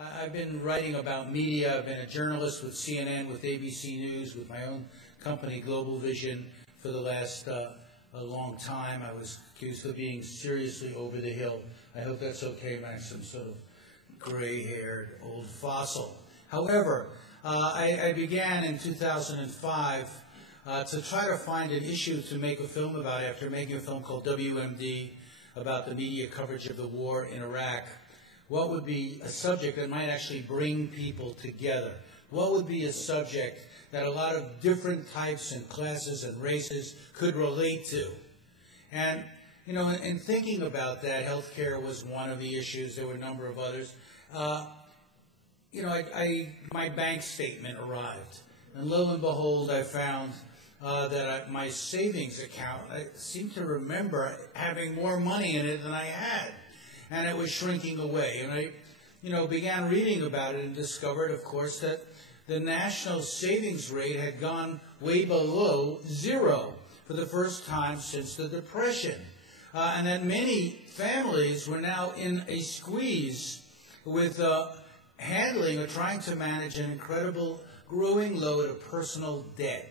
I've been writing about media. I've been a journalist with CNN, with ABC News, with my own company, Global Vision, for the last a long time. I was accused of being seriously over the hill. I hope that's okay, Max. I'm sort of gray-haired old fossil. However, I began in 2005 to try to find an issue to make a film about after making a film called WMD about the media coverage of the war in Iraq. What would be a subject that might actually bring people together? What would be a subject that a lot of different types and classes and races could relate to? And, you know, in thinking about that, healthcare was one of the issues. There were a number of others. You know, my bank statement arrived. And lo and behold, I found that my savings account, I seem to remember having more money in it than I had. And it was shrinking away. And I, you know, began reading about it and discovered, of course, that the national savings rate had gone way below zero for the first time since the Depression. And that many families were now in a squeeze with handling or trying to manage an incredible growing load of personal debt.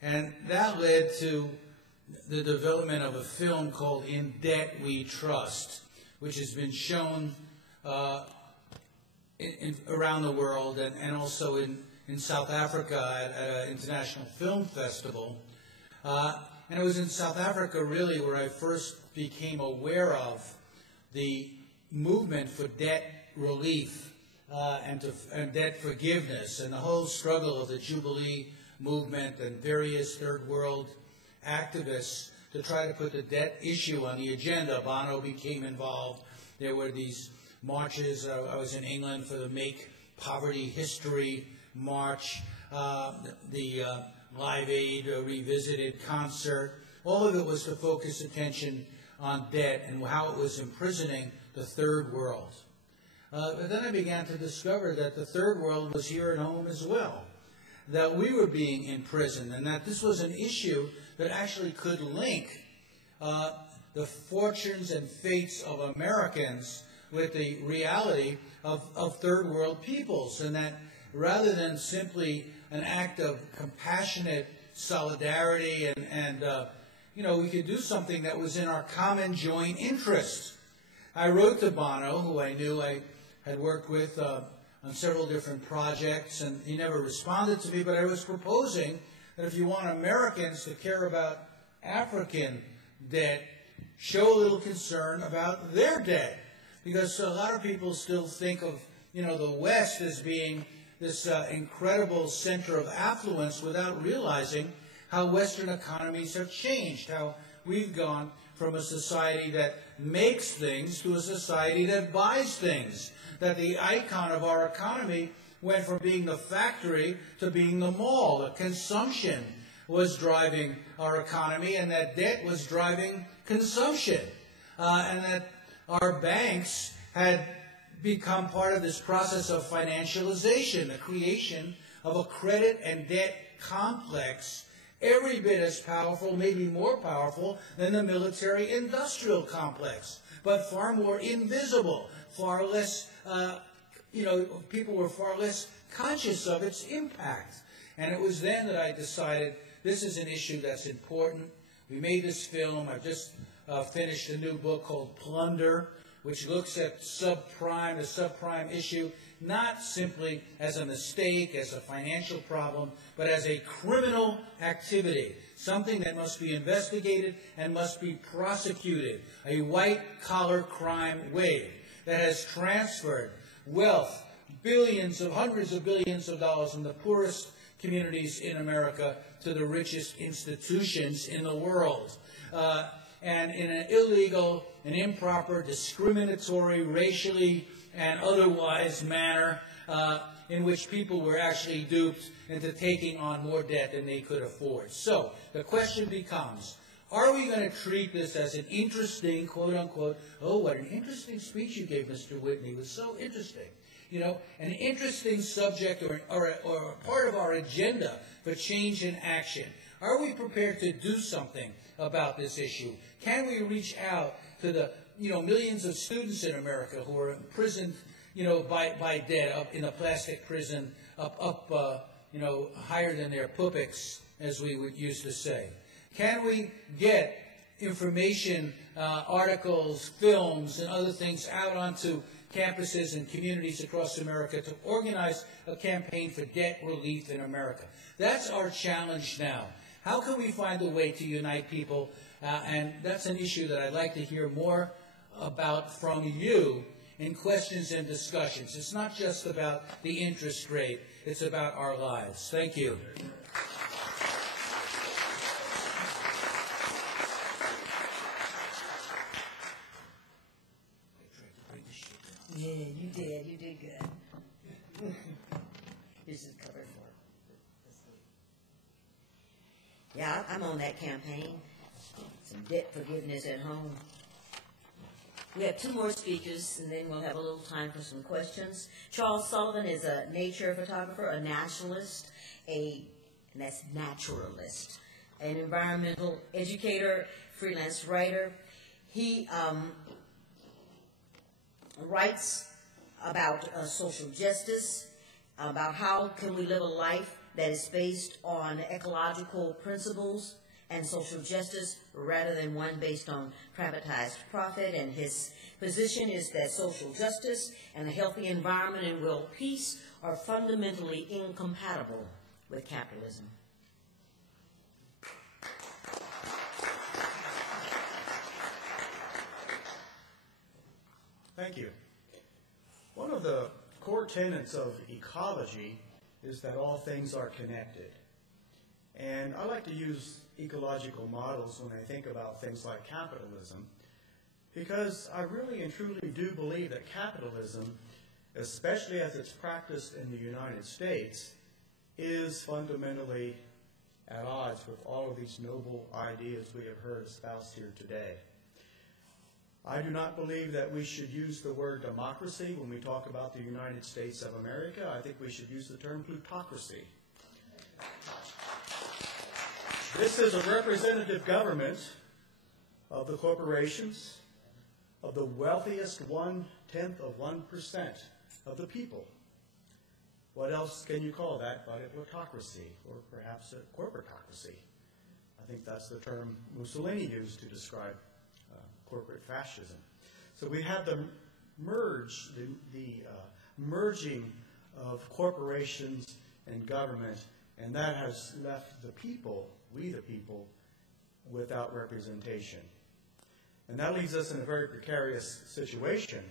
And that led to the development of a film called In Debt We Trust, which has been shown around the world and also in South Africa at an international film festival. And it was in South Africa, really, where I first became aware of the movement for debt relief and debt forgiveness and the whole struggle of the Jubilee movement and various third world activists to try to put the debt issue on the agenda. Bono became involved. There were these marches. I was in England for the Make Poverty History March, the Live Aid Revisited concert. All of it was to focus attention on debt and how it was imprisoning the third world. But then I began to discover that the third world was here at home as well, that we were being imprisoned, and that this was an issue that actually could link the fortunes and fates of Americans with the reality of third world peoples, and that rather than simply an act of compassionate solidarity and you know, we could do something that was in our common joint interest. I wrote to Bono, who I knew I had worked with on several different projects, and he never responded to me, but I was proposing that if you want Americans to care about African debt, show a little concern about their debt. Because a lot of people still think of, you know, the West as being this incredible center of affluence without realizing how Western economies have changed, how we've gone from a society that makes things to a society that buys things, that the icon of our economy went from being the factory to being the mall. The consumption was driving our economy, and that debt was driving consumption, and that our banks had become part of this process of financialization, the creation of a credit and debt complex every bit as powerful, maybe more powerful, than the military-industrial complex, but far more invisible, far less, you know, people were far less conscious of its impact. And it was then that I decided this is an issue that's important. We made this film. I've just finished a new book called Plunder, which looks at subprime, the subprime issue, not simply as a mistake, as a financial problem, but as a criminal activity, something that must be investigated and must be prosecuted, a white-collar crime wave that has transferred wealth, billions of, hundreds of billions of dollars from the poorest communities in America to the richest institutions in the world. And in an illegal and improper, discriminatory, racially and otherwise manner in which people were actually duped into taking on more debt than they could afford. So the question becomes, are we going to treat this as an interesting, quote-unquote, oh, what an interesting speech you gave, Mr. Whitney. It was so interesting. You know, an interesting subject or a part of our agenda for change and action. Are we prepared to do something about this issue? Can we reach out to the millions of students in America who are imprisoned by dead, up in a plastic prison, higher than their pupiks, as we would used to say? Can we get information, articles, films, and other things out onto campuses and communities across America to organize a campaign for debt relief in America? That's our challenge now. How can we find a way to unite people? And that's an issue that I'd like to hear more about from you in questions and discussions. It's not just about the interest rate. It's about our lives. Thank you. Yeah, you did. You did good. This is covered for. Yeah, I'm on that campaign. Some debt forgiveness at home. We have two more speakers, and then we'll have a little time for some questions. Charles Sullivan is a nature photographer, a nationalist, and that's naturalist, an environmental educator, freelance writer. He writes about social justice, about how can we live a life that is based on ecological principles and social justice rather than one based on privatized profit. And his position is that social justice and a healthy environment and world peace are fundamentally incompatible with capitalism. Thank you. One of the core tenets of ecology is that all things are connected. And I like to use ecological models when I think about things like capitalism, because I really and truly do believe that capitalism, especially as it's practiced in the United States, is fundamentally at odds with all of these noble ideas we have heard espoused here today. I do not believe that we should use the word democracy when we talk about the United States of America. I think we should use the term plutocracy. This is a representative government of the corporations, of the wealthiest 1/10 of 1% of the people. What else can you call that but a plutocracy, or perhaps a corporatocracy? I think that's the term Mussolini used to describe corporate fascism. So we have the merging of corporations and government, and that has left the people, we the people, without representation. And that leaves us in a very precarious situation,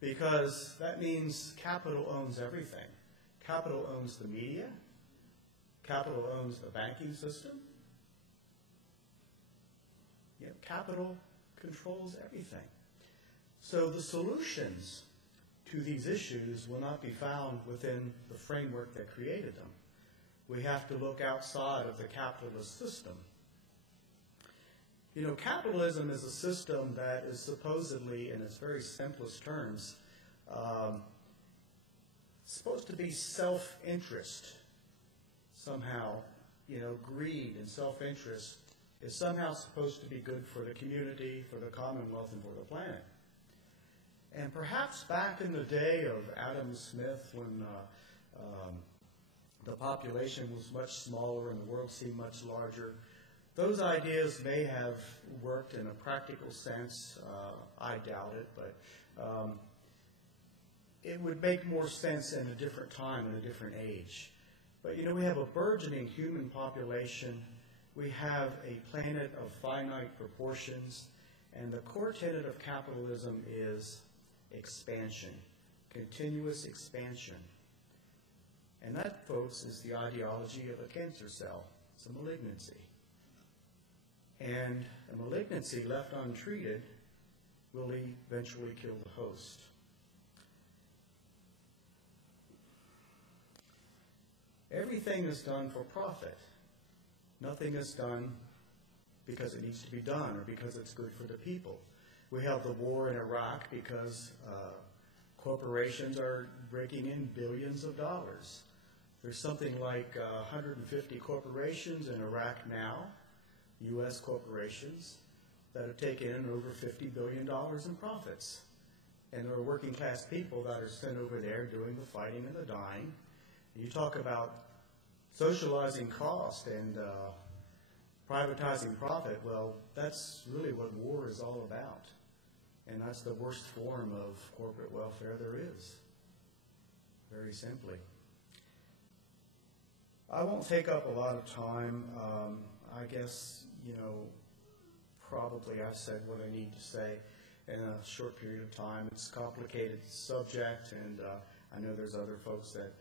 because that means capital owns everything. Capital owns the media. Capital owns the banking system. Yet capital controls everything. So the solutions to these issues will not be found within the framework that created them. We have to look outside of the capitalist system. You know, capitalism is a system that is supposedly, in its very simplest terms, supposed to be self-interest. Somehow, greed and self-interest is somehow supposed to be good for the community, for the Commonwealth, and for the planet. And perhaps back in the day of Adam Smith, when the population was much smaller and the world seemed much larger, those ideas may have worked in a practical sense. I doubt it, but it would make more sense in a different time, in a different age. But, we have a burgeoning human population. We have a planet of finite proportions, and the core tenet of capitalism is expansion, continuous expansion. And that, folks, is the ideology of a cancer cell. It's a malignancy. And a malignancy left untreated will eventually kill the host. Everything is done for profit. Nothing is done because it needs to be done or because it's good for the people. We have the war in Iraq because corporations are raking in billions of dollars. There's something like 150 corporations in Iraq now, U.S. corporations, that have taken in over $50 billion in profits. and there are working class people that are sent over there doing the fighting and the dying. You talk about socializing cost and privatizing profit. Well, that's really what war is all about. And that's the worst form of corporate welfare there is, very simply. I won't take up a lot of time. I guess, probably I've said what I need to say in a short period of time. It's a complicated subject, and I know there's other folks that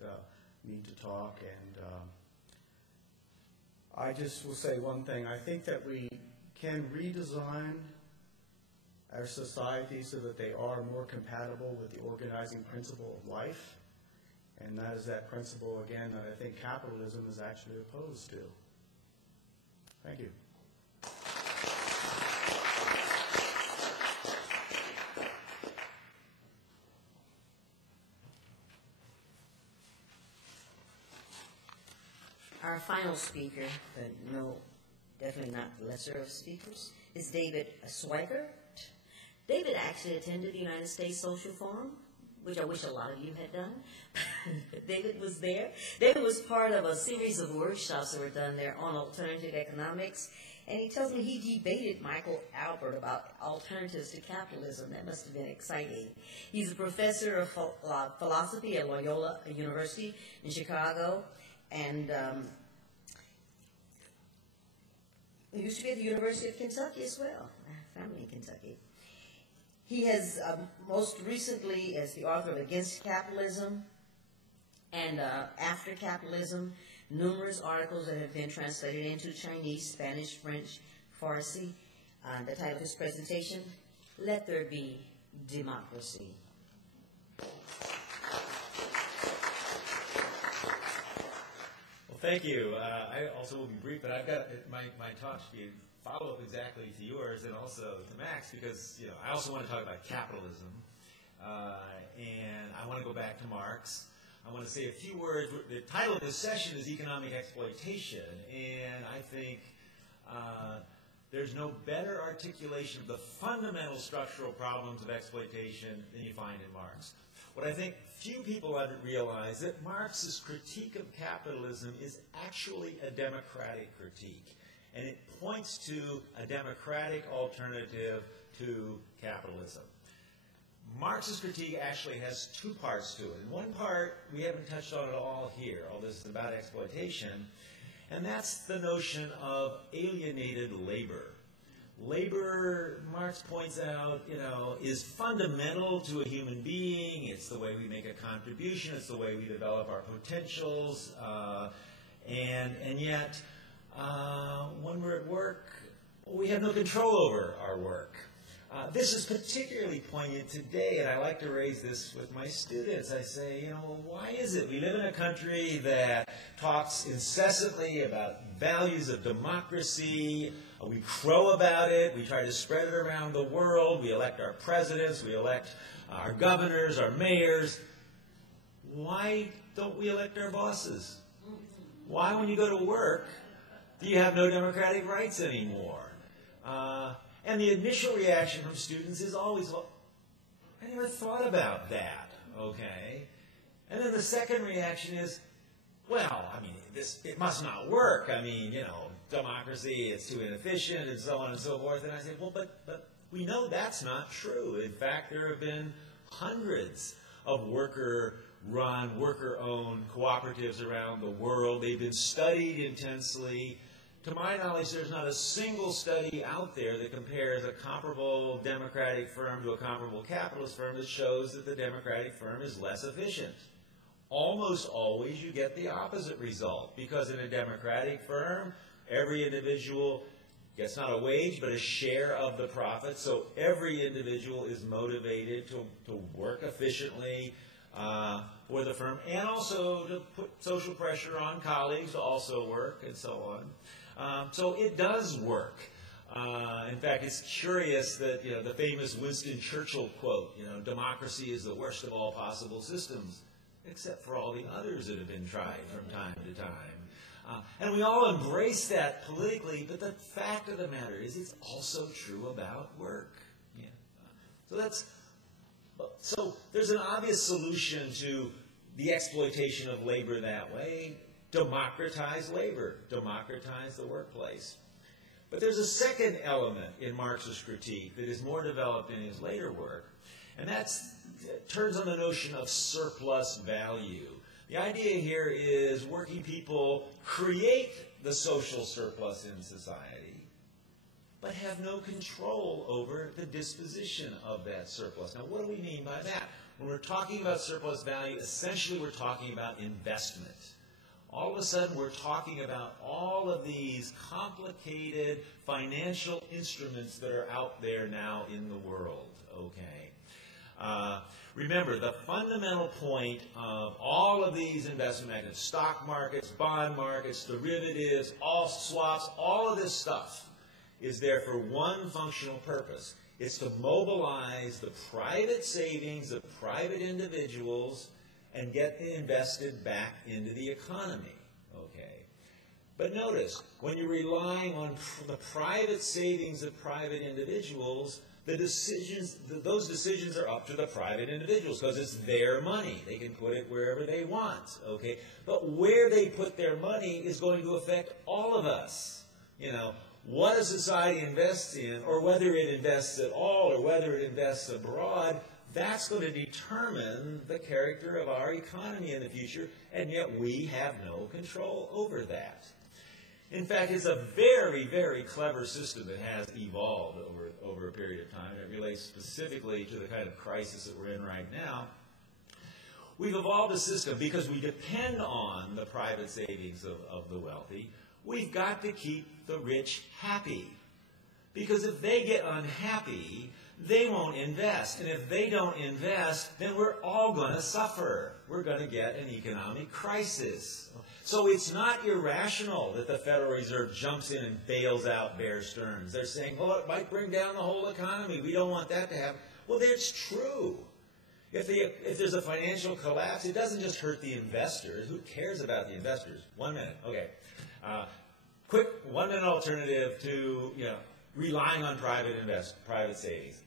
need to talk. And I just will say one thing. I think that we can redesign our society so that they are more compatible with the organizing principle of life. And that is that principle, again, that I think capitalism is actually opposed to. Thank you. Our final speaker, but no, definitely not the lesser of speakers, is David Schweikert. David actually attended the United States Social Forum, which I wish a lot of you had done. David was there. David was part of a series of workshops that were done there on alternative economics, and he tells me he debated Michael Albert about alternatives to capitalism. That must have been exciting. He's a professor of philosophy at Loyola University in Chicago, and he used to be at the University of Kentucky as well, family in Kentucky. He has most recently as the author of Against Capitalism and After Capitalism, numerous articles that have been translated into Chinese, Spanish, French, Farsi. The title of his presentation, Let There Be Democracy. Well, thank you. I also will be brief, but I've got my talk should be follow up exactly to yours and also to Max, because I also want to talk about capitalism, and I want to go back to Marx. I want to say a few words. The title of this session is Economic Exploitation, and I think there's no better articulation of the fundamental structural problems of exploitation than you find in Marx. What I think few people haven't realized that Marx's critique of capitalism is actually a democratic critique. And it points to a democratic alternative to capitalism. Marx's critique actually has two parts to it. And one part we haven't touched on at all here, all this is about exploitation, and that's the notion of alienated labor. Labor, Marx points out, is fundamental to a human being. It's the way we make a contribution. It's the way we develop our potentials. And yet, when we're at work, we have no control over our work. This is particularly poignant today, and I like to raise this with my students. I say, why is it we live in a country that talks incessantly about values of democracy? We crow about it. We try to spread it around the world. We elect our presidents. We elect our governors, our mayors. Why don't we elect our bosses? Why, when you go to work, do you have no democratic rights anymore? And the initial reaction from students is always, well, I never thought about that, okay? And then the second reaction is, well, it must not work. Democracy, it's too inefficient, and so on and so forth. And I say, well, but we know that's not true. In fact, there have been hundreds of worker-run, worker-owned cooperatives around the world. They've been studied intensely. To my knowledge, there's not a single study out there that compares a comparable democratic firm to a comparable capitalist firm that shows that the democratic firm is less efficient. Almost always you get the opposite result, because in a democratic firm, every individual gets not a wage but a share of the profit, so every individual is motivated to work efficiently for the firm, and also to put social pressure on colleagues to also work, and so on. So it does work. In fact, it's curious that the famous Winston Churchill quote, democracy is the worst of all possible systems, except for all the others that have been tried from time to time. And we all embrace that politically, but the fact of the matter is it's also true about work. Yeah. So that's So there's an obvious solution to the exploitation of labor that way. Democratize labor. Democratize the workplace. But there's a second element in Marx's critique that is more developed in his later work, and that turns on the notion of surplus value. The idea here is working people create the social surplus in society, but have no control over the disposition of that surplus. Now, what do we mean by that? When we're talking about surplus value, essentially we're talking about investment. All of a sudden, we're talking about all of these complicated financial instruments that are out there now in the world, okay? Remember, the fundamental point of all of these investment mechanisms, stock markets, bond markets, derivatives, all swaps, all of this stuff is there for one functional purpose. It's to mobilize the private savings of private individuals and get invested back into the economy, okay? But notice, when you're relying on the private savings of private individuals, those decisions are up to the private individuals because it's their money. They can put it wherever they want, okay? But where they put their money is going to affect all of us. You know, what a society invests in, or whether it invests at all, or whether it invests abroad, that's going to determine the character of our economy in the future, and yet we have no control over that. In fact, it's a very, very clever system that has evolved over a period of time, and it relates specifically to the kind of crisis that we're in right now. We've evolved a system because we depend on the private savings of the wealthy. We've got to keep the rich happy, because if they get unhappy, they won't invest. And if they don't invest, then we're all going to suffer. We're going to get an economic crisis. So it's not irrational that the Federal Reserve jumps in and bails out Bear Stearns. They're saying, well, it might bring down the whole economy. We don't want that to happen. Well, that's true. If there's a financial collapse, it doesn't just hurt the investors. Who cares about the investors? 1 minute. Okay. Quick 1 minute alternative to relying on private savings.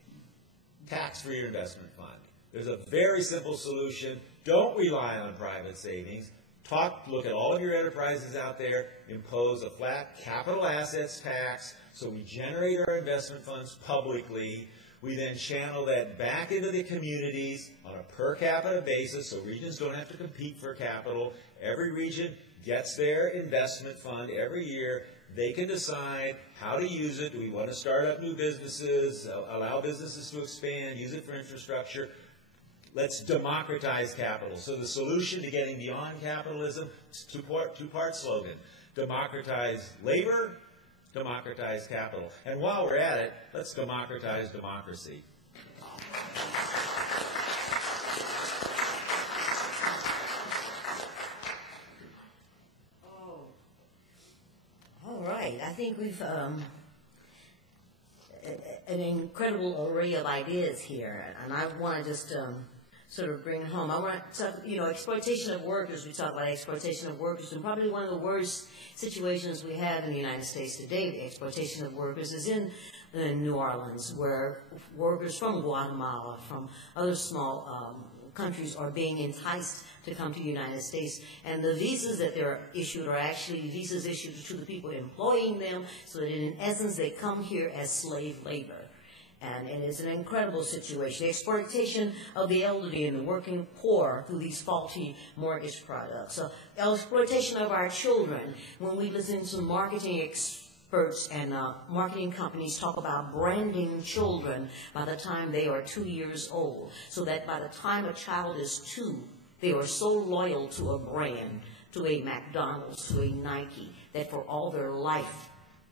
Tax-free investment fund. There's a very simple solution. Don't rely on private savings. Look at all of your enterprises out there. Impose a flat capital assets tax. So we generate our investment funds publicly. We then channel that back into the communities on a per capita basis, so regions don't have to compete for capital. Every region gets their investment fund every year. They can decide how to use it. Do we want to start up new businesses, allow businesses to expand, use it for infrastructure? Let's democratize capital. So the solution to getting beyond capitalism is two-part slogan. Democratize labor, democratize capital. And while we're at it, let's democratize democracy. All right, I think we've an incredible array of ideas here, and I want to just sort of bring it home. I want to talk, exploitation of workers. We talk about exploitation of workers, and probably one of the worst situations we have in the United States today, the exploitation of workers, is in New Orleans, where workers from Guatemala, from other small countries are being enticed to come to the United States. And the visas that they're issued are actually visas issued to the people employing them, so that in essence they come here as slave labor. And it is an incredible situation. The exploitation of the elderly and the working poor through these faulty mortgage products. So exploitation of our children. When we listen to marketing experts and marketing companies talk about branding children by the time they are 2 years old, so that by the time a child is 2, they are so loyal to a brand, to a McDonald's, to a Nike, that for all their life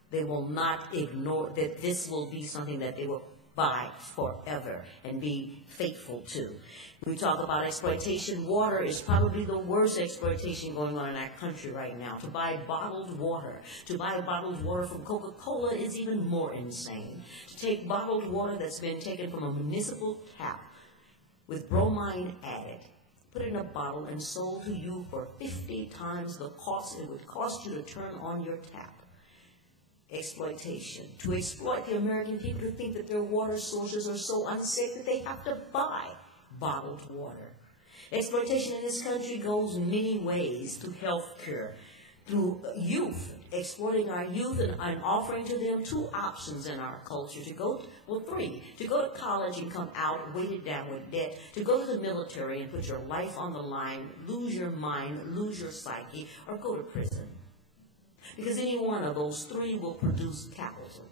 they will not ignore, that this will be something that they will buy forever and be faithful to. When we talk about exploitation, water is probably the worst exploitation going on in our country right now. To buy bottled water from Coca-Cola is even more insane. To take bottled water that's been taken from a municipal tap with bromine added, put in a bottle and sold to you for 50 times the cost it would cost you to turn on your tap. Exploitation. To exploit the American people to think that their water sources are so unsafe that they have to buy bottled water. Exploitation in this country goes many ways: through health care, through youth, exploiting our youth and offering to them two options in our culture: to go, three, to go to college and come out weighted down with debt, to go to the military and put your life on the line, lose your mind, lose your psyche, or go to prison. Because any one of those three will produce capital.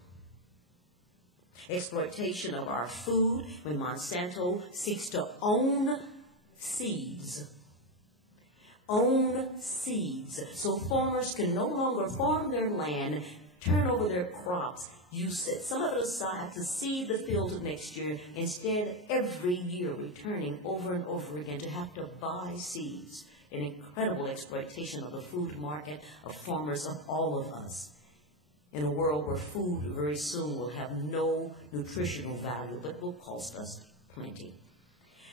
Exploitation of our food, when Monsanto seeks to own seeds. Own seeds. So farmers can no longer farm their land, turn over their crops. You set some of it aside to seed the fields next year, instead every year returning over and over again to have to buy seeds. An incredible exploitation of the food market, of farmers, of all of us. In a world where food very soon will have no nutritional value, but will cost us plenty.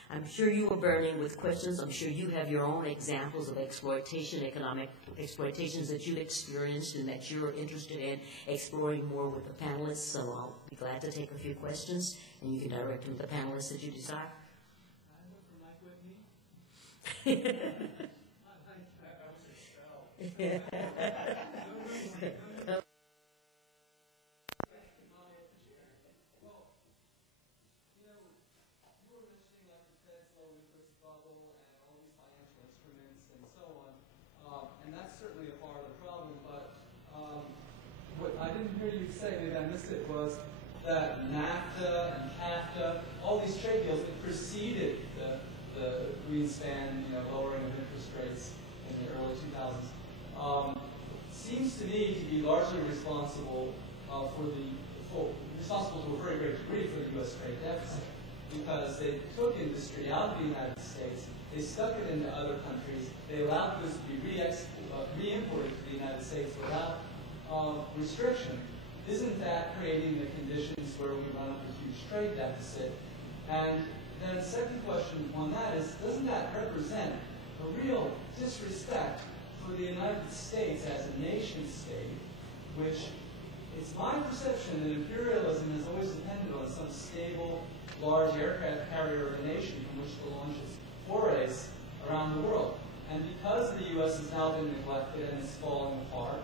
I'm sure you are burning with questions. I'm sure you have your own examples of exploitation, economic exploitations that you've experienced and that you're interested in exploring more with the panelists. So I'll be glad to take a few questions, and you can direct them to the panelists that you desire. You say, maybe I missed it, was that NAFTA and CAFTA, all these trade deals that preceded the Greenspan, lowering of interest rates in the early 2000s, seems to me to be largely responsible responsible to a very great degree for the U.S. trade deficit, because they took industry out of the United States, they stuck it into other countries, they allowed goods to be re-imported to the United States without restriction. Isn't that creating the conditions where we run up a huge trade deficit? And then the second question on that is, doesn't that represent a real disrespect for the United States as a nation state, which it's my perception that imperialism has always depended on some stable, large aircraft carrier of a nation from which to launch its forays around the world. And because the U.S. has now been neglected and is falling apart,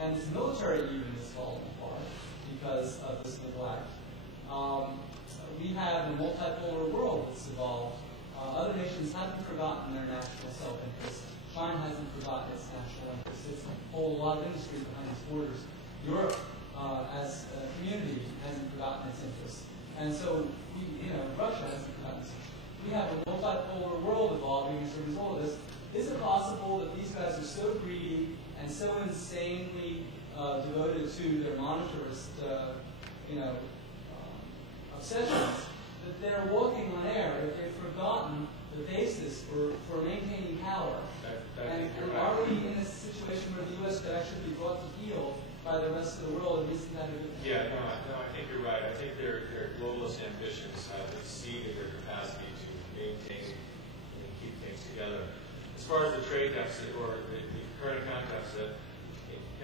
and its military even is falling apart because of this neglect. We have a multipolar world that's evolved. Other nations haven't forgotten their national self-interest. China hasn't forgotten its national interest. It's a whole lot of industry behind its borders. Europe, as a community, hasn't forgotten its interests. And so, Russia hasn't forgotten its interests. We have a multipolar world evolving as a result of this. Is it possible that these guys are so greedy and so insanely devoted to their monetarist, obsessions that they're walking on air if they've forgotten the basis for maintaining power? And are we in a situation where the U.S. could actually be brought to heel by the rest of the world? And isn't that a good thing? Yeah, no, I think you're right. I think their globalist ambitions have exceeded their capacity to maintain and keep things together. As far as the trade deficit or the current account deficit,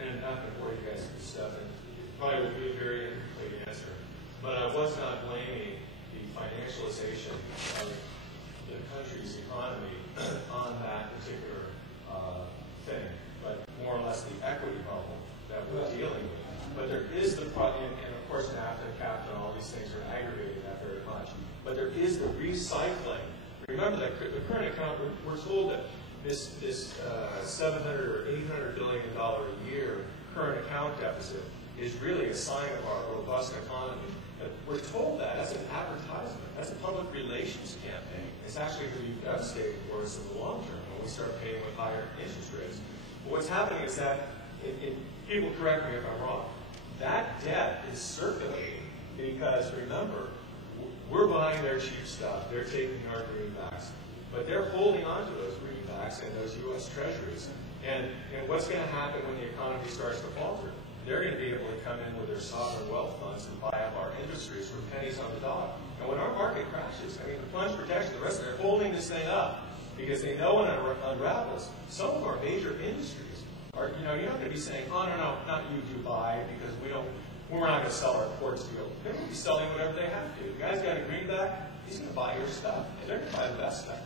and I'm not going to bore you guys with stuff, and it probably would be a very incomplete answer, but I was not blaming the financialization of the country's economy on that particular thing, but more or less the equity bubble that we're dealing with. But there is the problem, and of course NAFTA, CAFTA, and all these things are aggravating that very much. But there is the recycling. Remember that the current account, we're told that this $700 or $800 billion a year current account deficit is really a sign of our robust economy. But we're told that as an advertisement, as a public relations campaign. It's actually going to be devastating for us in the long term when we start paying with higher interest rates. But what's happening is that, people correct me if I'm wrong, that debt is circulating because, remember, we're buying their cheap stuff, they're taking our greenbacks, but they're holding on to those greenbacks and those U.S. treasuries. And what's going to happen when the economy starts to falter? They're going to be able to come in with their sovereign wealth funds and buy up our industries for pennies on the dollar. And when our market crashes, I mean, the plunge protection, the rest of it, they're holding this thing up because they know when it unravels, some of our major industries are, you're not going to be saying, oh, no, not you, Dubai, because we're not going to sell our port steel. They're going to be selling whatever they have to. The guy's got a greenback, He's going to buy your stuff, and they're going to buy the best stuff.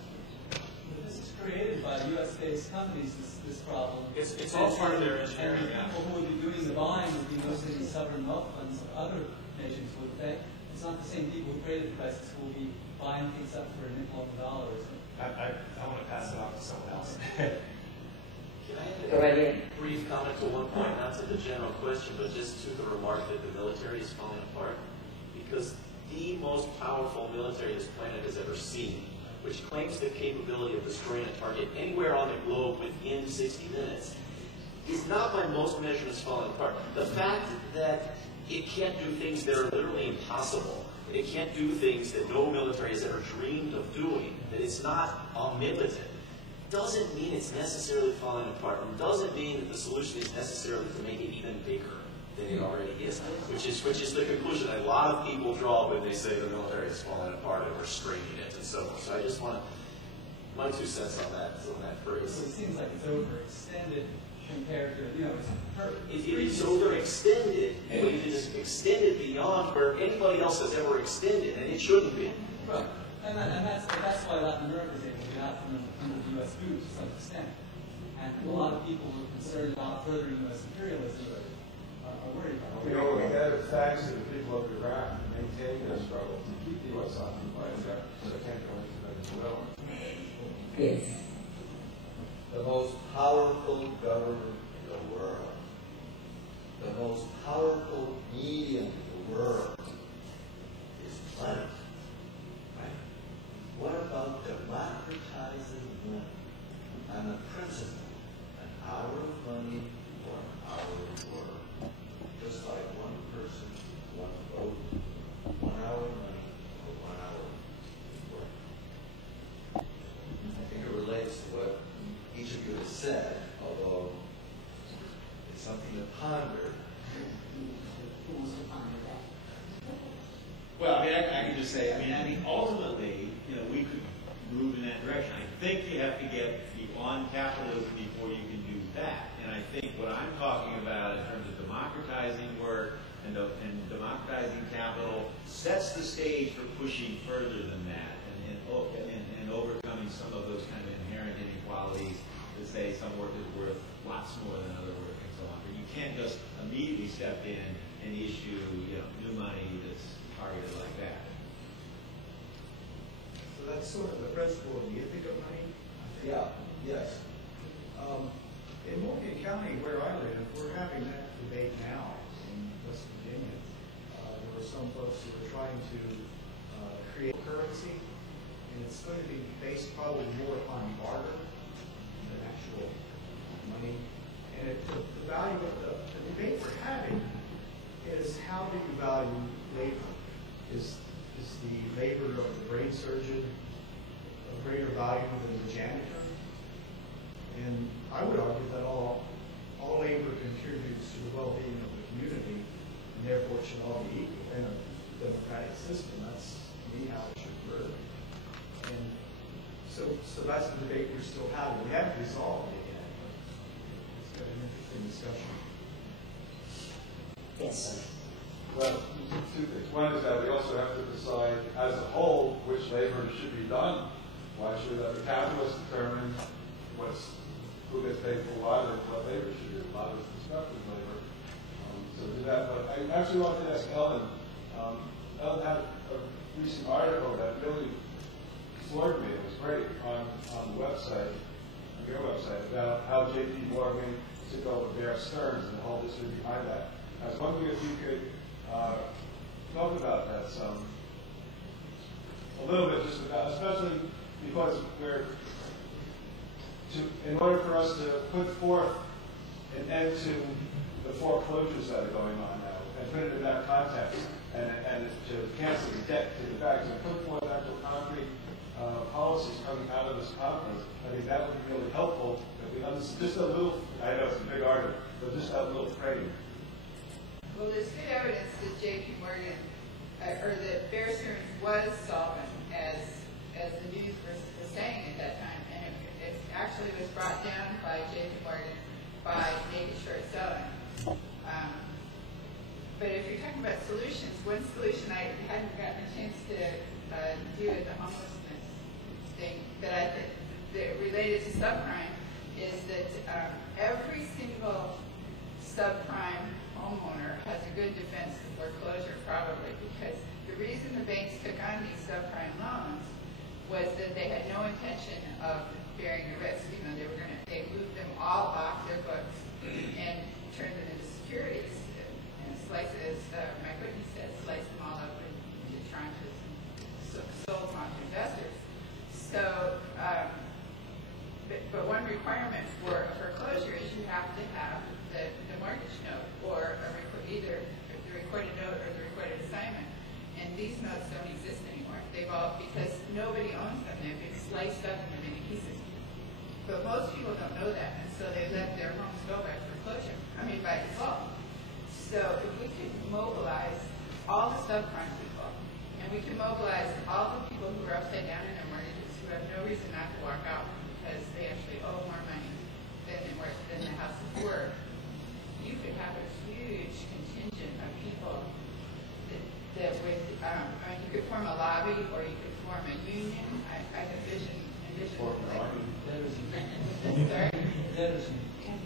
This is created by U.S.-based companies, this problem. It's all part of their engineering. And the people who would be doing the buying would be mostly the sovereign wealth funds of other nations, would they? It's not the same people who created the crisis who will be buying things up for a nickel on the dollar, is it? I want to pass it off to someone else. Can I add a brief comment to one point, not to the general question, but just to the remark that the military is falling apart? Because the most powerful military this planet has ever seen, which claims the capability of destroying a target anywhere on the globe within 60 minutes, is not by most measurements falling apart. The fact that it can't do things that are literally impossible, it can't do things that no military has ever dreamed of doing, that it's not omnipotent, doesn't mean it's necessarily falling apart, and doesn't mean that the solution is necessarily to make it even bigger than it already is, which is the conclusion that a lot of people draw when they say the military is falling apart and we're straining it and so on. So I just want my 2 cents on that phrase. So it seems like it's overextended compared to, It is overextended, and it is extended beyond where anybody else has ever extended, and it shouldn't be. Right. And that's why Latin America is able to get out from under the U.S. boot to some extent. And a lot of people who are concerned about furthering U.S. imperialism are worried about it. We know we had a tax to the people of Iraq to maintain their struggle to keep the U.S. occupied, so I can't go into that as well. Yes. The most powerful government in the world, the most powerful medium in the world is money. Right? What about democratizing money on the principle, an hour of money for an hour of work? Just like one person, one vote, 1 hour of money for 1 hour of work. I think it relates to what each of you has said, although it's something to ponder. Who wants to ponder that? Well, I can just say, ultimately, we could move in that direction. I think you have to get beyond capitalism before you can do that. And I think what I'm talking about in terms of democratizing work and democratizing capital sets the stage for pushing further than that and overcoming some of those kind of inherent inequalities that say some work is worth lots more than other work and so on. But you can't just immediately step in and issue new money that's targeted like that. So that's sort of the principle of the ethic of money. Yeah, yes. In Morgan County, where I live, we're having that debate now in West Virginia. There were some folks who were trying to create currency, and it's going to be based probably more upon barter than actual money. And the value of the debate we're having is, how do you value labor? Is the labor of the brain surgeon of greater value than the janitor? And I would argue that all labor contributes to the well-being of the community, and therefore it should all be equal in a democratic system. That's, to me, how it should work. And so that's the debate we're still having. We haven't resolved it yet, but it's been an interesting discussion. Yes. Well, 2 things. One is that we also have to decide as a whole which labor should be done. Why should the capitalists determine who gets paid for what or what labor should be? A lot of constructive labor. So do that. But I actually wanted to ask Ellen. Ellen had a recent article that really floored me. It was great on the website, on your website, about how J.P. Morgan took over Bear Stearns and the whole history behind that. I was wondering if you could talk about that a little bit, just about, especially because in order for us to put forth an end to the foreclosures that are going on now, and put it in that context, and to cancel the debt to the banks, and put forth actual concrete policies coming out of this conference, I think that would be really helpful. If we understand just a little, I know it's a big argument, but just that little frame. Well, there's good evidence that J.P. Morgan, or that Bear Stearns was solvent, as the news was saying at that time, and it actually was brought down by J.P. Morgan by making short selling. But if you're talking about solutions, one solution I hadn't gotten a chance to do with the homelessness thing that I think that related to subprime is that every single subprime homeowner has a good defense to foreclosure, probably, because the reason the banks took on these subprime loans was that they had no intention of bearing the risk. You know, they moved them all off their books and turned them into securities and slice, as Mike Whitney said, slice them all up into tranches and sold them off to investors. So, but one requirement for a foreclosure is you have to have the mortgage note, or either the recorded note or the recorded assignment. And these notes don't exist anymore. They've all, because nobody owns them. They've been sliced up into many pieces. But most people don't know that, and so they let their homes go by foreclosure. I mean, by default. So if we could mobilize all the subprime people, and we can mobilize all the people who are upside down in their mortgages, who have no reason not to walk out because they actually owe more money than the house is worth, you could have a huge contingent of people that would, you could form a lobby, or you could form a union. I envision sorry?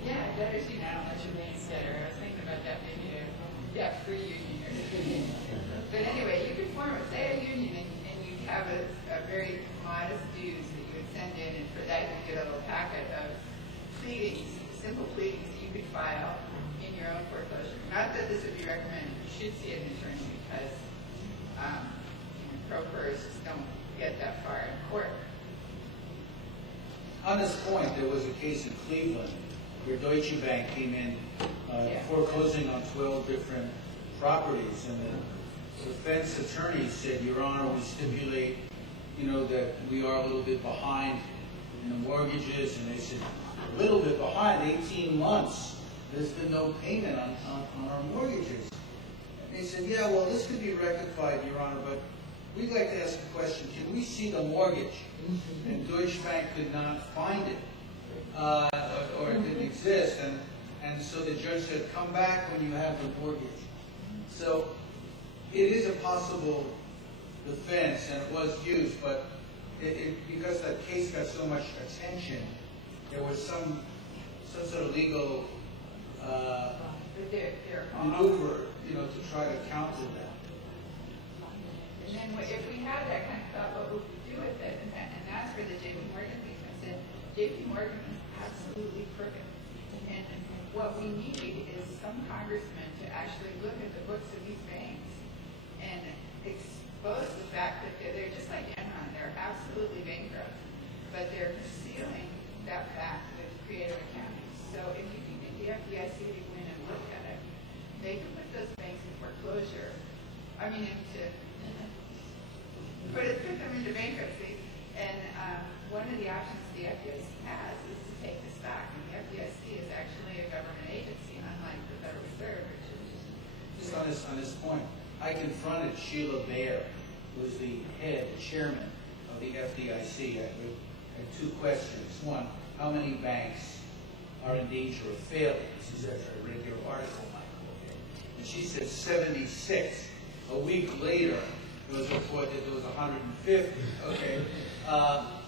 Yeah, debtors union. I don't know what you mean, debtor. I was thinking about that maybe. Yeah, free union or something. But anyway, you could form, say, a union, and you'd have a very modest dues that you would send in, and for that you'd get a little packet of pleadings, simple pleadings that you could file in your own foreclosure. Not that this would be recommended. You should see an attorney because pro-pers just don't get that far in court. On this point, there was a case in Cleveland where Deutsche Bank came in foreclosing on 12 different properties, and the defense attorney said, Your Honor, we stipulate, that we are a little bit behind in the mortgages, and they said, a little bit behind, 18 months. There's been no payment on our mortgages. And they said, yeah, well, this could be rectified, Your Honor, but we'd like to ask a question. Can we see the mortgage? And Deutsche Bank could not find it, or it didn't exist. And so the judge said, come back when you have the mortgage. So it is a possible defense, and it was used, but because that case got so much attention, there was some sort of legal maneuver, to try to counter that. And then if we had that kind of thought, what would we do with it? And that's where the J.P. Morgan thing comes in. J.P. Morgan is absolutely crooked. And what we need is some congressman to actually look at the books of these banks and expose the fact that they're just like Enron. They're absolutely bankrupt. But they're concealing that fact with creative accounting. So if you can get the FDIC to go in and look at it, they can put those banks in foreclosure. Put them into bankruptcy. And one of the options the FDIC has is to take this back. And the FDIC is actually a government agency, unlike the Federal Reserve, which is just on this point, I confronted Sheila Bair, who was the chairman of the FDIC. I had two questions. One, how many banks are in danger of failing? She said, I read your article, Michael. Okay. And she said 76. A week later, it was reported that there was 150. Okay.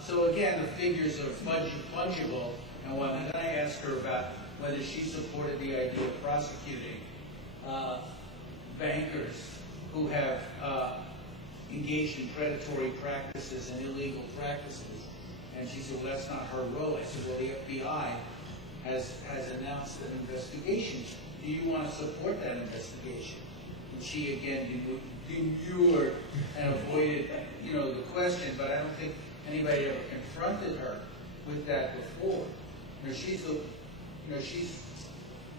So again, the figures are fungible. And when I asked her about whether she supported the idea of prosecuting bankers who have engaged in predatory practices and illegal practices, and she said, well, that's not her role. I said, well, the FBI has announced an investigation. Do you want to support that investigation? And she again demurred and avoided, the question. But I don't think anybody ever confronted her with that before. She's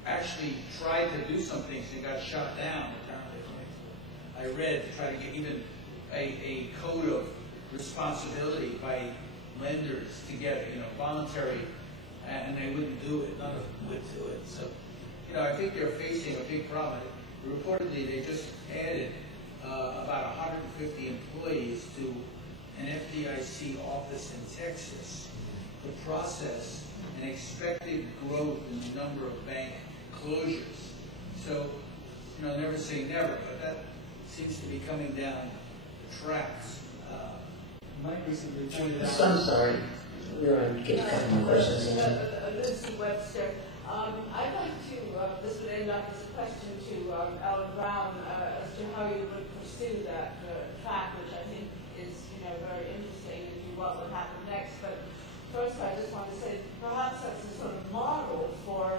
actually tried to do some things and got shot down. I read to try to get even a code of responsibility by lenders together, voluntary, and they wouldn't do it. None of them would do it. So, I think they're facing a big problem. Reportedly, they just added about 150 employees to an FDIC office in Texas to process an expected growth in the number of bank closures. So, never say never, but that seems to be coming down the tracks. Mike recently pointed out. I'm sorry. We're going to get a couple more questions in. Lucy Webster. I'd like to, this would end up as a question to Ellen Brown as to how you would pursue that track, which I think is, very interesting and what would happen next. But first, I just want to say perhaps that's a sort of model for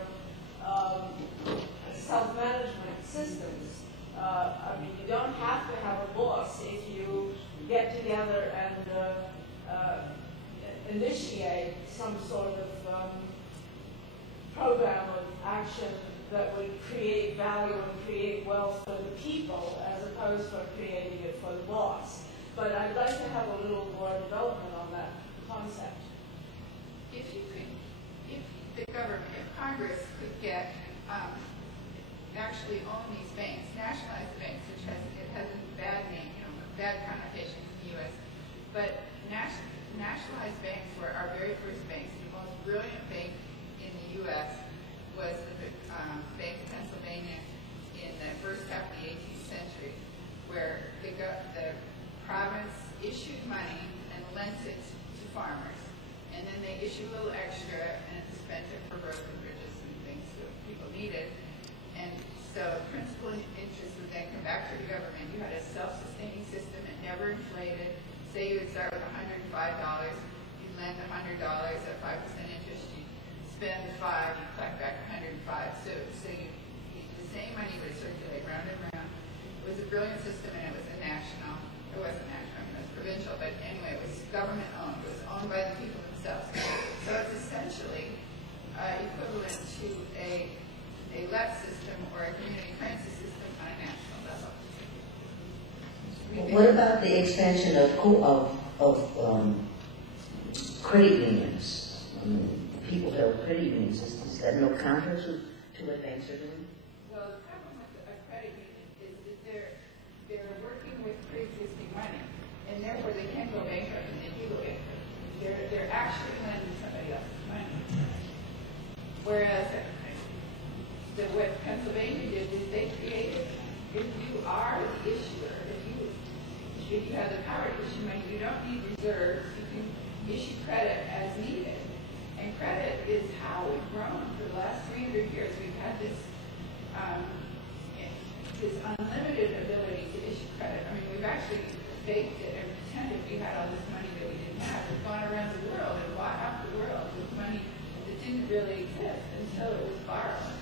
self-management systems. I mean, you don't have to have a boss if you get together and initiate some sort of program of action that would create value and create wealth for the people as opposed to creating it for the boss. But I'd like to have a little more development on that concept. If the government, if Congress could get, actually own these banks, nationalize the banks, which has a bad name, bad connotation in the U.S., but nationalized banks were our very first banks. The most brilliant bank in the U.S. was the Bank of Pennsylvania in the first half of the 18th century, where the province issued money and lent it to farmers, and then they issued a little extra and spent it for roads and bridges and things that people needed. And so principal interest would then come back to the government. You had a self-sustaining system. It never inflated. Say you would start with $105, you'd lend $100 at 5% interest, you'd spend $5, you'd collect back $105. So the same money would circulate round and round. It was a brilliant system, and it was a national. It wasn't national, it was provincial, but anyway, it was government owned. It was owned by the people themselves. So it's essentially equivalent to a LEP system or a community currency system on a national level. What about the expansion of credit unions? People have credit unions. Is that no counter to what banks are doing? Well, the problem with a credit union is that they're working with pre-existing money, and therefore they can't go bankrupt and they do go bankrupt. They're actually lending somebody else's money. Whereas what Pennsylvania did is they created, if you are the issuer, if you have the power to issue money, you don't need reserves. You can issue credit as needed. And credit is how we've grown for the last 300 years. We've had this unlimited ability to issue credit. I mean, we've actually faked it and pretended we had all this money that we didn't have. We've gone around the world and bought out the world with money that didn't really exist until it was borrowed.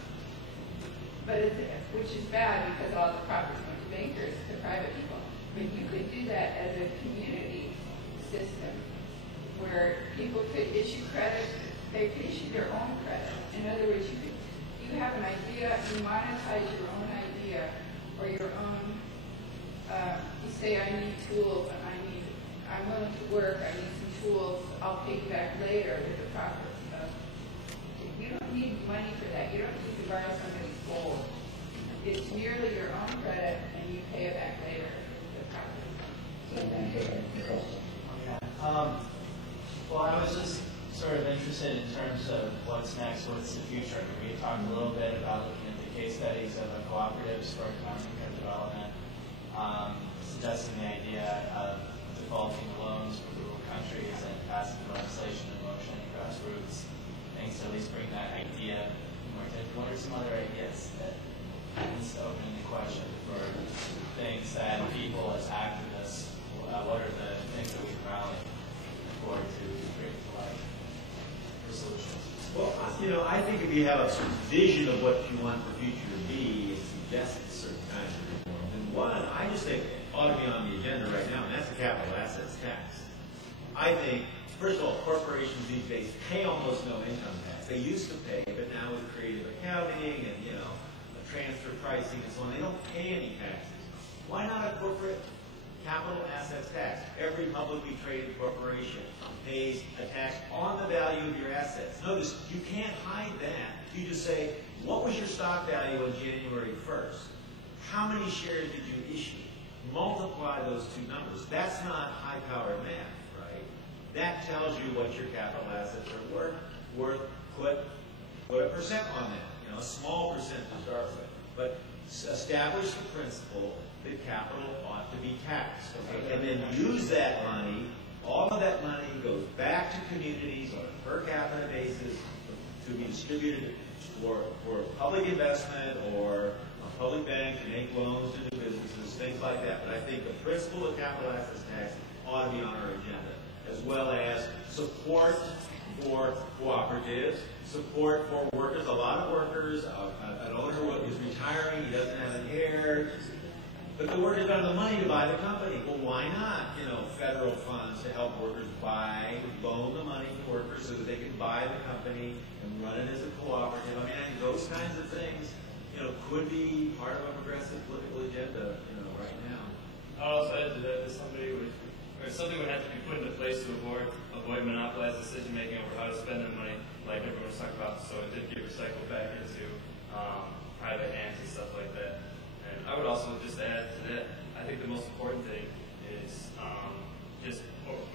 But which is bad because all the profits went to bankers, to private people. But you could do that as a community system where people could issue credit, they could issue their own credit. In other words, you have an idea, you monetize your own idea or your own, you say, I need tools, I'm willing to work, I need some tools, I'll pay you back later with the profits. You don't need money for that. You don't need to borrow somebody's gold. It's merely your own credit, and you pay it back later with the profits. Well, I was just sort of interested in terms of what's next, what's the future. I mean, we talked a little bit about looking at the case studies of cooperatives for economic development, suggesting the idea of defaulting loans for rural countries and passing legislation in motion and grassroots things to at least bring that idea more attention. What are some other ideas that is opening the question for things that people as activists, what are the things that we can rally for to bring to life for solutions? Well, I think if you have a sort of vision of what you want the future to be and suggest certain kinds of reform, then one, I just think ought to be on the agenda right now, and that's the capital assets tax. I think, first of all, corporations these days pay almost no income tax. They used to pay, but now with creative accounting and, transfer pricing and so on, they don't pay any taxes. Why not a corporate capital assets tax? Every publicly traded corporation pays a tax on the value of your assets. Notice, you can't hide that. You just say, what was your stock value on January 1st? How many shares did you issue? Multiply those two numbers. That's not high-powered math, right? That tells you what your capital assets are worth. Put a percent on that. A small percent to start with. But establish the principle that capital ought to be taxed. Okay? And then use that money all of that money goes back to communities on a per capita basis to be distributed for public investment or a public bank to make loans to do businesses, things like that. But I think the principle of capital assets tax ought to be on our agenda, as well as support for cooperatives, support for workers. A lot of workers, an owner is retiring, he doesn't have an heir, but the workers don't have the money to buy the company. Well, why not, federal funds to help workers loan the money to workers so that they can buy the company and run it as a cooperative. I mean, I think those kinds of things, could be part of a progressive political agenda, right now. I'll also add to that something would have to be put into place to avoid monopolized decision making over how to spend their money, like everyone was talking about, so it did get recycled back into private hands and stuff like that. And I would also just add to that, I think the most important thing is just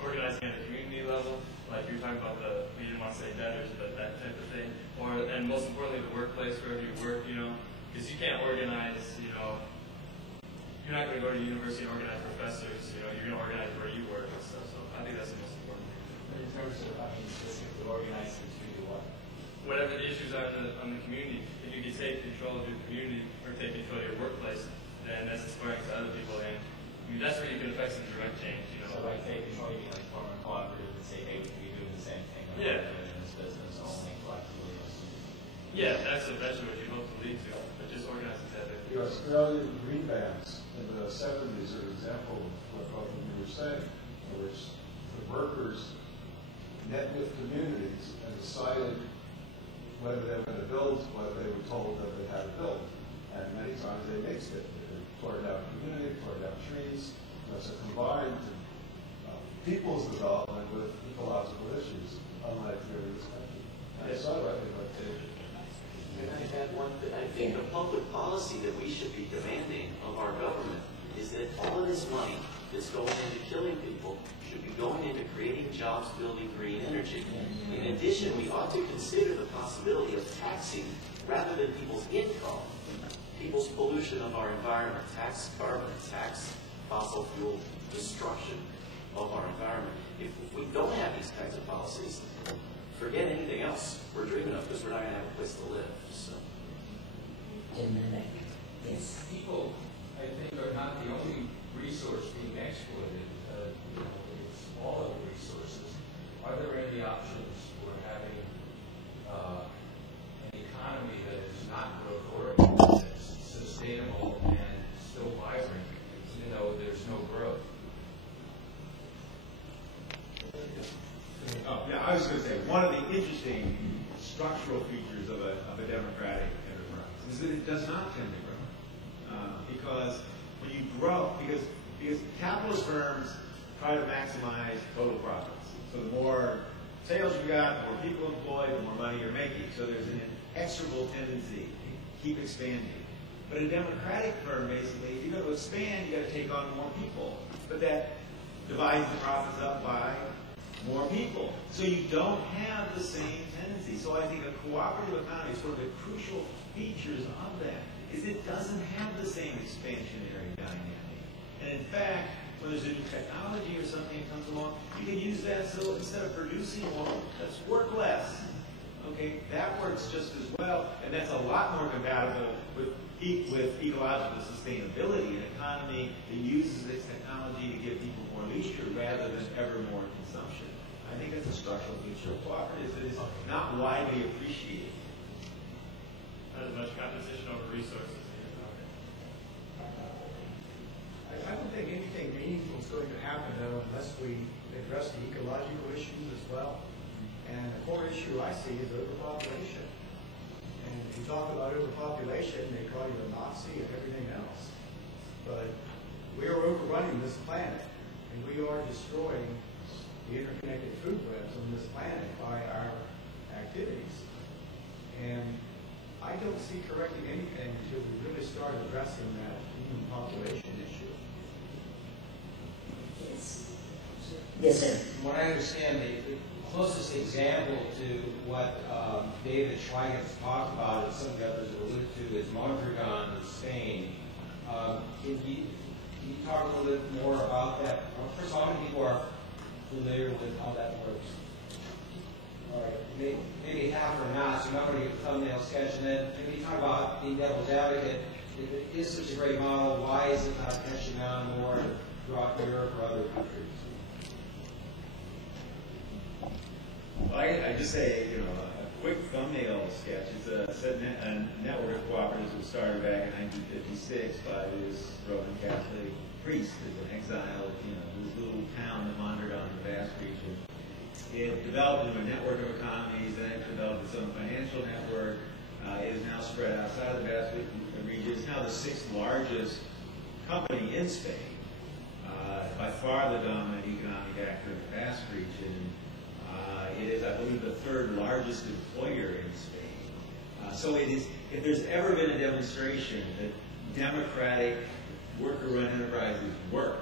organizing at a community level, like you're talking about we didn't want to say debtors, but that type of thing. And most importantly, the workplace, wherever you work, because you can't organize, you're not going to go to university and organize professors, you're going to organize where you work and stuff. So I think that's the most important thing. But in terms of, specifically organizing to do what? Whatever the issues are on the community, if you can take control of your community or take control of your workplace, then that's inspiring to other people. And that's where you can affect some direct change. So like take control, you mean like form a cooperative and say, hey, we can be doing the same thing. Yeah. In this business only collectively. Yeah, that's eventually what you hope to lead to. But just organizing that. The Australian green bans in the 70s are an example of what you were saying, in which the workers met with communities and decided whether they were going to build what they were told that they had to build. And many times they mixed it. They tore down community, tore down trees. So combined people's development with ecological issues, unlike here in this country. And so I think like Can I add one thing? I think the public policy that we should be demanding of our government is that all of this money that's going into killing people should be going into creating jobs, building green energy. In addition, we ought to consider the possibility of taxing, rather than people's income, people's pollution of our environment, tax carbon, tax fossil fuel destruction of our environment. If we don't have these kinds of policies, forget anything else we're dreaming of, because we're not going to have a place to live. So. Yes. People, I think, are not the only resource being exploited. It's all of the resources. Are there any options for having an economy that is not growth-oriented, that's sustainable and still vibrant, even though there's no growth? Oh, yeah, I was going to say, one of the interesting structural features of a democratic enterprise is that it does not tend to grow. Because when you grow, because capitalist firms try to maximize total profits. So the more sales you got, the more people employed, the more money you're making. So there's an inexorable tendency to keep expanding. But a democratic firm, basically, if you're going to expand, you got to take on more people. But that divides the profits up by more people. So you don't have the same tendency. So I think a cooperative economy is one of the crucial features of that, is it doesn't have the same expansionary dynamic. And in fact, when there's a new technology or something that comes along, you can use that so instead of producing more, let's work less. Okay, that works just as well, and that's a lot more compatible with ecological sustainability, an economy that uses its technology to give people more leisure rather than ever more consumption. I think that's a structural feature of cooperatives that is not widely appreciated. Not as much competition over resources. I don't think anything meaningful is going to happen, though, unless we address the ecological issues as well. And the core issue I see is overpopulation. And if you talk about overpopulation, they call you a Nazi and everything else. But we are overrunning this planet, and we are destroying the interconnected food webs on this planet by our activities. And I don't see correcting anything until we really start addressing that human population issue. Yes, sir. From what I understand, the closest example to what David Schweiger has talked about, and some of the others have alluded to, is Mondragon in Spain. Can you talk a little bit more about that? First of all, how many people are familiar with how that works. All right, maybe half or not, so you're not going to get a thumbnail sketch, and then maybe talk about being devil's advocate. If it is such a great model, why is it not catching on more throughout Europe or other countries? Well, I just say, a quick thumbnail sketch. It's a network of cooperatives that started back in 1956 by this Roman Catholic priest who's an exile, this little town of Mondragon in the Basque region. It developed into a network of economies, then it developed its own financial network. It is now spread outside of the Basque region. It's now the 6th largest company in Spain, by far the dominant economic actor in the Basque region. It is, I believe, the 3rd largest employer in Spain. So it is, if there's ever been a demonstration that democratic worker-run enterprises work,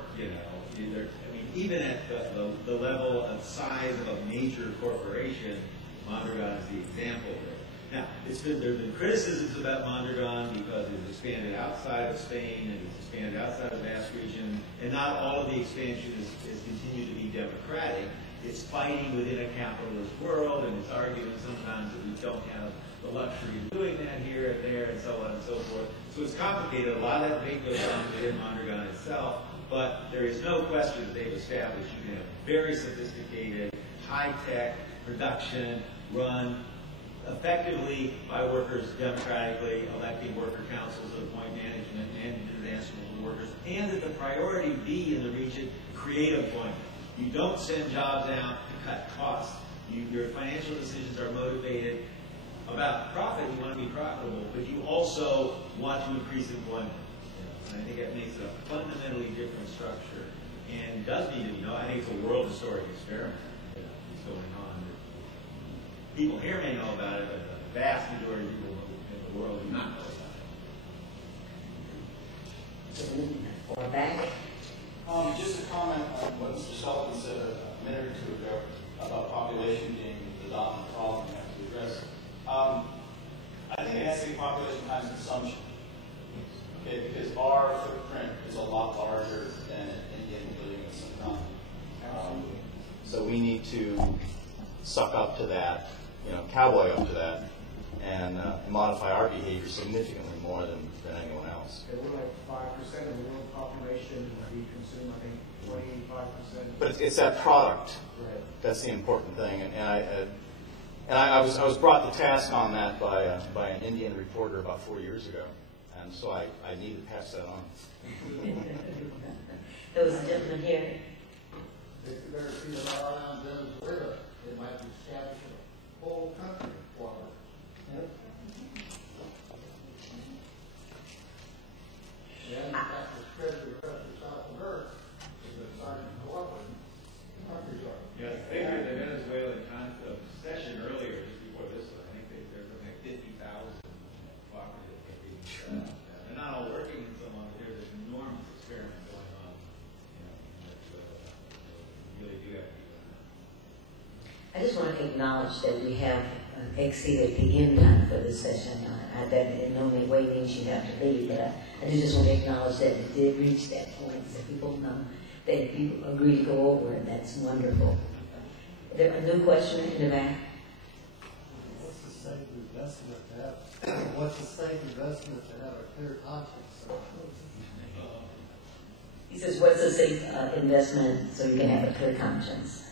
even at the level of size of a major corporation, Mondragon is the example of it. Now, there have been criticisms about Mondragon because it's expanded outside of Spain and it's expanded outside of the Basque region, and not all of the expansion has continued to be democratic. It's fighting within a capitalist world, and it's arguing sometimes that we don't have the luxury of doing that here and there, and so on and so forth. So it's complicated. A lot of that debate goes on within Mondragon itself, but there is no question that they've established you can have very sophisticated, high-tech production run effectively by workers democratically, electing worker councils that appoint management and advancement of the workers, and that the priority be in the region create employment. You don't send jobs out to cut costs. Your financial decisions are motivated about profit. You want to be profitable, but you also want to increase employment. And I think that makes it a fundamentally different structure, and does need to be. I think it's a world historic experiment that's going on. People here may know about it, but the vast majority of people in the world do not know about it. Or back. Just a comment on what Mr. Sullivan said a minute or two ago about population being the dominant problem we have to address. I think it has to be population times consumption. Okay, because our footprint is a lot larger than an Indian living in some country. So we need to suck up to that, cowboy up to that, and modify our behavior significantly more than anyone else. Okay, we're like 5% of the world population. We consume, I think, 25%. But it's that product. Right. That's the important thing. And I was brought to task on that by an Indian reporter about 4 years ago, and so I need to pass that on. There was a gentleman here. If you ever see the around Venezuela, they might be establishing a whole country for it. Yep. And that's the spread of the rest of South America. They're starting to cooperate. Countries are. Yeah, they heard the Venezuelan session earlier, just before this one. I think they're looking at 50,000 cooperatives that are being set up. They're not all working in so long, but there's an enormous experiment going on. Really do have to be done. I just want to acknowledge that we have exceeded the end time for this session. That in no way means you have to leave, but I just want to acknowledge that it did reach that point, so people know that if you agree to go over it, that's wonderful. Is there a new question in the back? What's the safe investment to have? What's the safe investment to have a clear conscience? He says, what's a safe investment so you can have a clear conscience?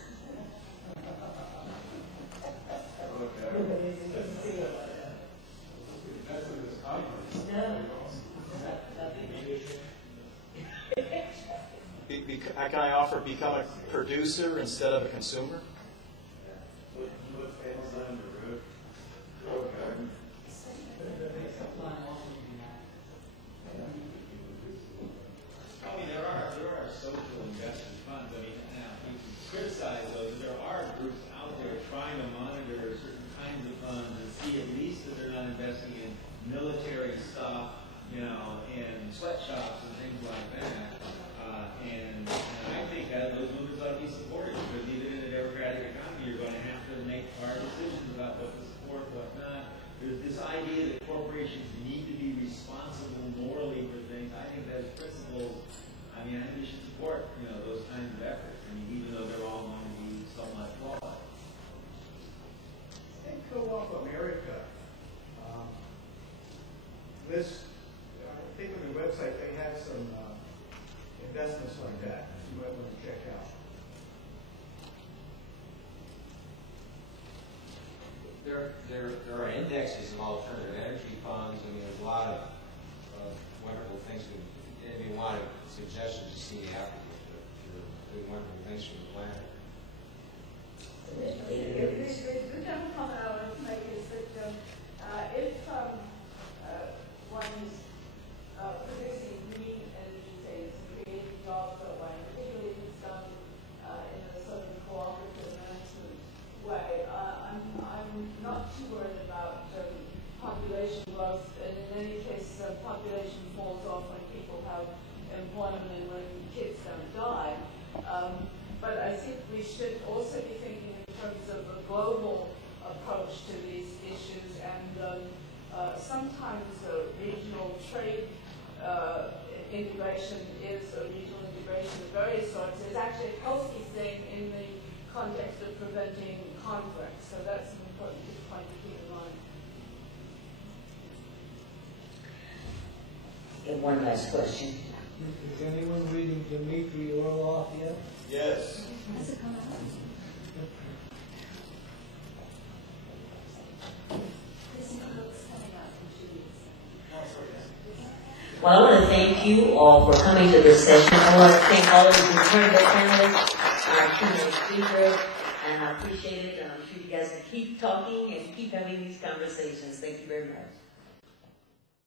Can I offer become a producer instead of a consumer? There are social investment funds. Now you can criticize those. There are groups out there trying to monitor certain kinds of funds and see at least that they're not investing in military stuff, and sweatshops and things like that. And I think that those movements ought to be supported, because even in a democratic economy, you're going to have to make hard decisions about what to support, what not. There's this idea that corporations need to be responsible morally for things. I think those principles, I think we should support, those kinds of efforts. Even though they're all going Co-op America lists, I think on their website they have some investments like that you might want to check out. There are indexes of alternative energy funds. I mean, there's a lot of wonderful things. If you want suggestions, just see me afterwards. But you're doing wonderful things for the planet. The general comment I would make is that if one is producing green energy things and creating jobs that way, particularly if it's done in a sort of cooperative management way, I'm not too worried about population growth, and in any case, population falls off when people have employment and when kids don't die. But I think we should also be thinking in terms of a global approach to these issues, and sometimes regional trade integration is a regional integration of various sorts. It's actually a healthy thing in the context of preventing conflict, so that's an important point to keep in mind. And one last question. Is anyone reading Dmitry Orlov yet? Yes. Has it come out? Well, I want to thank you all for coming to this session. I want to thank all of the incredible panelists, our keynote speakers, and I appreciate it. And I'm sure you guys can keep talking and keep having these conversations. Thank you very much.